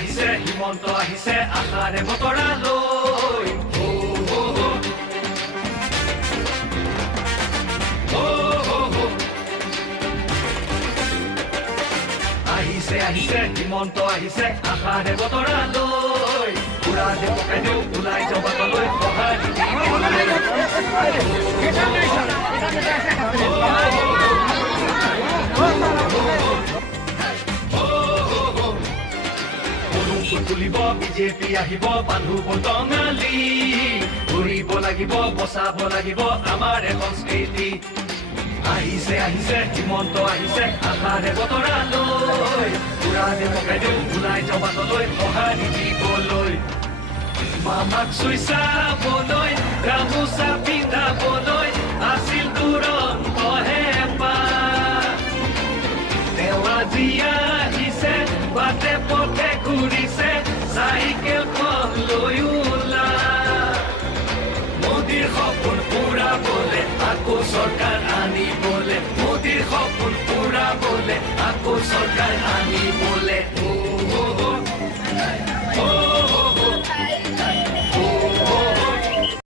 আহিছে হিমন্ত আহিছে আশাৰে বতৰা লৈ আহিছে আহিছে হিমন্ত আহিছে আশাৰে বতৰা লৈ পুৰা দেৱকাই দেও ওলাই যাবলৈ তুলিব বিজেপি আহিব বান্ধু বটঙালী ঘূৰিব লাগিব বচাব লাগিব আমাৰ সংস্কৃতি আহিছে আহিছে হিমন্ত আহিছে আশাৰে বতৰা লৈ পুৰা দেৱকাই দেও ওলাই যাবলৈ সঁহাৰি দিবলৈ মামাক চুই চাবলৈ গামোচা পিন্ধাবলৈ আছিল দুৰন্ত হেঁপাহ তেওঁ আজি আহিছে বাটে পথে ঘূৰিছে চাইকেলখন লৈ ওলা মোদীৰ সপোন পুৰাবলে আকৌ চৰকাৰ আনিবলে মোদীৰ সপোন পুৰাবলে আকৌ চৰকাৰ আনিবলে